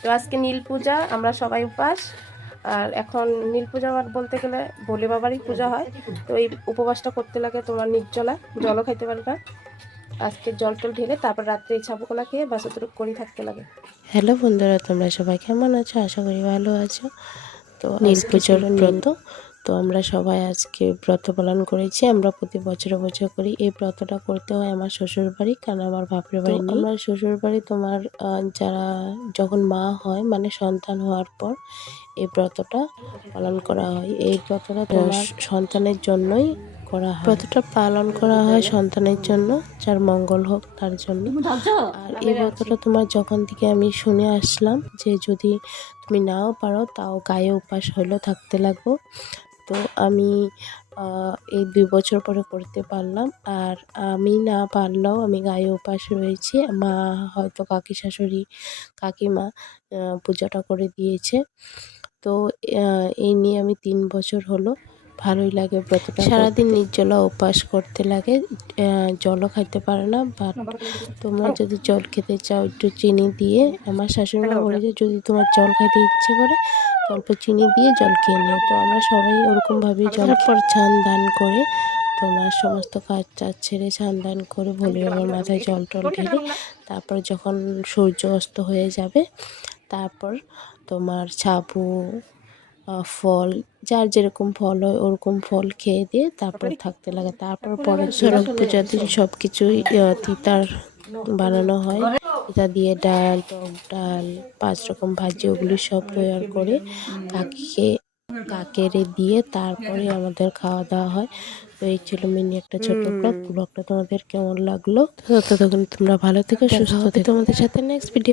তো আজকে নীল পূজা, আমরা সবাই উপাস। আর এখন নীল পূজা বলতে গেলে ভোলে বাবারই পূজা হয়। তো এই উপবাসটা করতে লাগে তোমার নির্জলা, জলও খাইতে পারে না। আজকে জল টল ঢেলে তারপর রাত্রে ছাপুকলা খেয়ে বাসতরূপ করে থাকতে লাগে। হ্যালো বন্ধুরা, তোমরা সবাই কেমন আছো? আশা করি ভালো আছো। তো নীল পুজোর ব্রত, তো আমরা সবাই আজকে ব্রত পালন করেছি। আমরা প্রতি বছরে বছর করি। এই ব্রতটা করতে হয় আমার শ্বশুর বাড়ি, কারণ আমার বাপের বাড়ি নেই। আমার শ্বশুর বাড়ি তোমার যারা যখন মা হয়, মানে সন্তান হওয়ার পর এই ব্রতটা পালন করা হয়। এই ব্রতটা তোমার সন্তানের জন্যই করা হয়। ব্রতটা পালন করা হয় সন্তানের জন্য, যার মঙ্গল হোক তার জন্য। আর এই ব্রতটা তোমার যখন থেকে আমি শুনে আসলাম যে যদি তুমি নাও পারো তাও গায়ে উপাস হলেও থাকতে লাগবো। তো আমি এই 2 বছর পরে করতে পারলাম। আর আমি না পারলেও আমি গায়ে উপাস রয়েছি। মা হয়তো কাকি শাশুড়ি কাকিমা পূজাটা করে দিয়েছে। তো এই নিয়ে আমি 3 বছর হলো। ভালোই লাগে ব্রতটা। সারাদিন নির্জলা উপবাস করতে লাগে, জলও খাইতে পারে না। বাট তোমরা যদি জল খেতে চাও একটু চিনি দিয়ে, আমার শাশুড়িমা বলেছে যদি তোমার জল খাইতে ইচ্ছে করে অল্প চিনি দিয়ে জল খেয়ে নিও। তো আমরা সবাই ওরকমভাবেই জল পর স্নান দান করে তোমার সমস্ত কাজ টাজ ছেড়ে স্নান দান করে ভোলে বাবার মাথায় জল টল ঢেলে তারপর যখন সূর্য অস্ত হয়ে যাবে তারপর তোমার সাবু ফল, যার যেরকম ফল হয় ওরকম ফল খেয়ে দিয়ে তারপর থাকতে লাগে। তারপর পরের শরৎ পূজার দিন সব কিছুই তিতার বানানো হয়। তিতা দিয়ে ডাল, টক ডাল, 5 রকম ভাজি, ওগুলি সব তৈরি করে কাকেরে দিয়ে তারপরে আমাদের খাওয়া দাওয়া হয়। তো এই ছিল মিনি একটা ছোট ব্লগটা তোমাদের কেমন লাগলো? ততক্ষণ তোমরা ভালো থেকো, সুস্থ থেকো। তোমাদের সাথে নেক্সট ভিডিও।